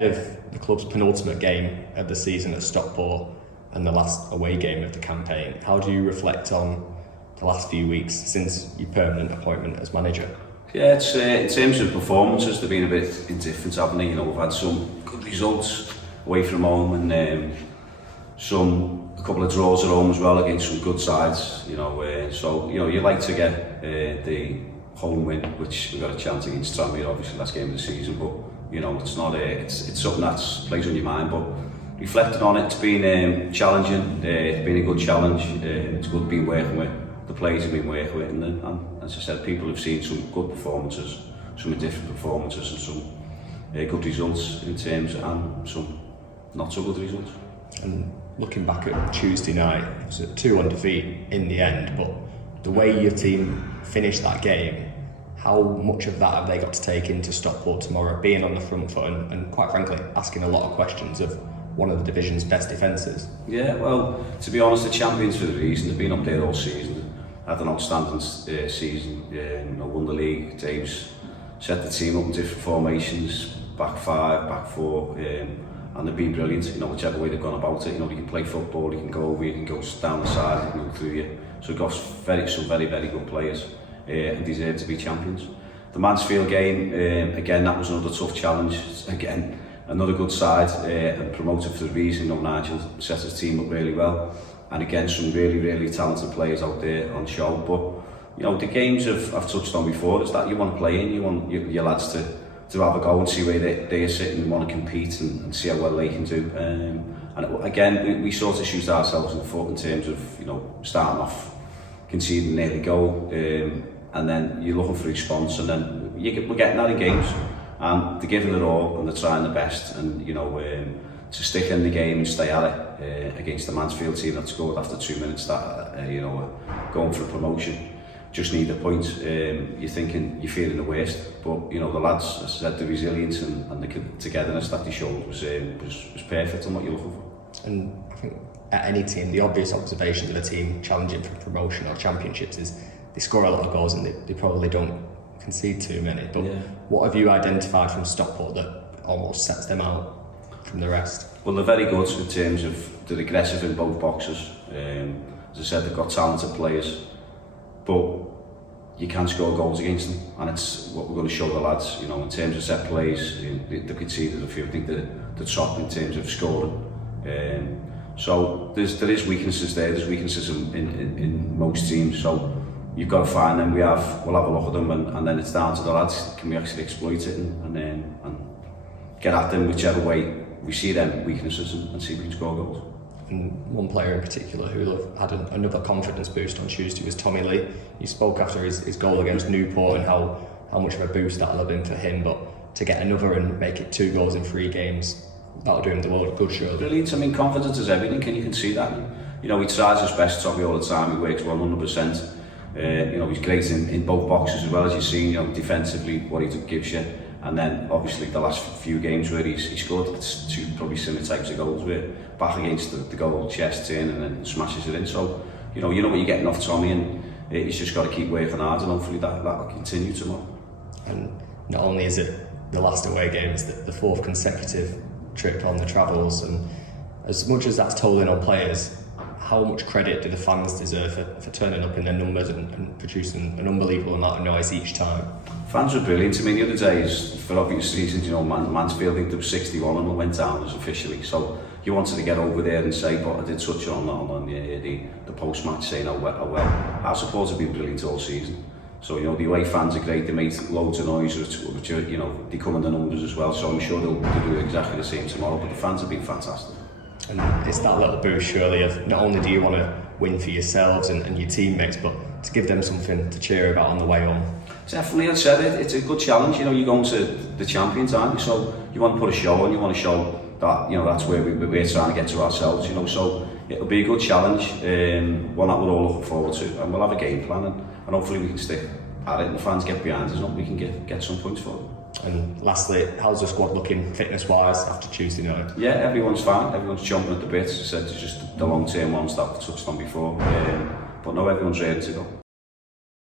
Of the club's penultimate game of the season at Stockport and the last away game of the campaign, how do you reflect on the last few weeks since your permanent appointment as manager? Yeah, it's in terms of performances, they've been a bit indifferent, haven't they? You know, we've had some good results away from home and a couple of draws at home as well against some good sides. So you like to get the home win, which we got a chance against Tranmere, obviously last game of the season, but it's not it's something that plays on your mind. But reflecting on it, it's been challenging. It's been a good challenge. It's good being working with the players have been working with, and as I said, people have seen some good performances, some different performances, and some good results in terms, and some not so good results. And looking back at Tuesday night, it was a 2-1 defeat in the end, but the way your team finished that game, how much of that have they got to take into Stockport tomorrow, being on the front foot and quite frankly asking a lot of questions of one of the division's best defences? Yeah, well, to be honest, the champions for the reason. They've been up there all season, had an outstanding season, won the league. Dave's set the team up in different formations, back five, back four, and they've been brilliant, whichever way they've gone about it. They can play football, you can go over, you can go down the side, you can go through you. So we've got some very, very good players and deserve to be champions. The Mansfield game, again, that was another tough challenge. Again, another good side and promoted for the reason. Nigel set his team up really well. And again, some really, really talented players out there on show. But, the games I've touched on before, is that you want to play in, you want your lads to have a go and see where they're sitting and want to compete and see how well they can do. And again, we sort of shoot ourselves in the foot in terms of, starting off conceding an early goal, and then you're looking for response, and then we're getting that in games, and they're giving it all and they're trying their best, and to stick in the game and stay at it against the Mansfield team that scored after 2 minutes, that going for a promotion, just need a point. You're feeling the worst, but the lads, as I said, the resilience and the togetherness that they showed was perfect on what you're looking for. And I think at any team, the obvious observation of a team challenging for promotion or championships is they score a lot of goals and they probably don't concede too many. But what have you identified from Stockport that almost sets them out from the rest? Well, they're very good in terms of they're aggressive in both boxes. As I said, they've got talented players, but you can score goals against them, and it's what we're going to show the lads. In terms of set plays, they've conceded a few. I think they're top in terms of scoring. So there is weaknesses there. There's weaknesses in most teams. So you've got to find them. We'll have a look at them, and then it's down to the lads. Can we actually exploit it and get at them whichever way we see them weaknesses and see if we can score goals. And one player in particular who had another confidence boost on Tuesday was Tommy Lee. You spoke after his goal against Newport and how much of a boost that'll have been for him, but to get another and make it 2 goals in 3 games, that'll do him the world good, surely. Brilliant. I mean, confidence is everything, and you can see that. He tries his best, Tommy, all the time. He works 100%. He's great in both boxes as well, as you've seen. Defensively, what he gives you. And then obviously the last few games where he scored 2 probably similar types of goals, where back against the goal, chest turn, and then smashes it in. So you know what you're getting off Tommy, and he's just got to keep working hard, and hopefully that will continue tomorrow. And not only is it the last away game, it's the 4th consecutive trip on the travels, and as much as that's tolling on players, how much credit do the fans deserve for turning up in their numbers and producing an unbelievable amount of noise each time? Fans were brilliant. I mean, the other days, for obvious reasons, Mansfield, I think there was 61 and we went down as officially. So you wanted to get over there and say, but I did touch on the post-match saying how well. Our supporters have been brilliant all season. So, the away fans are great. They make loads of noise, which they come in the numbers as well. So I'm sure they'll do exactly the same tomorrow. But the fans have been fantastic. And it's that little boost, surely, of not only do you want to win for yourselves and your teammates, but to give them something to cheer about on the way home. Definitely, I'd said it's a good challenge. You're going to the champions, aren't you? So you want to put a show on. You want to show that that's where we're trying to get to ourselves. So it'll be a good challenge, one that we're all looking forward to, and we'll have a game plan, and hopefully we can stick at it. And the fans get behind us, and we can get some points for them. And lastly, how's the squad looking fitness-wise after Tuesday night? Yeah, everyone's fine. Everyone's chomping at the bit. As I said, it's just the long-term ones that I've touched on before. But no, everyone's ready to go.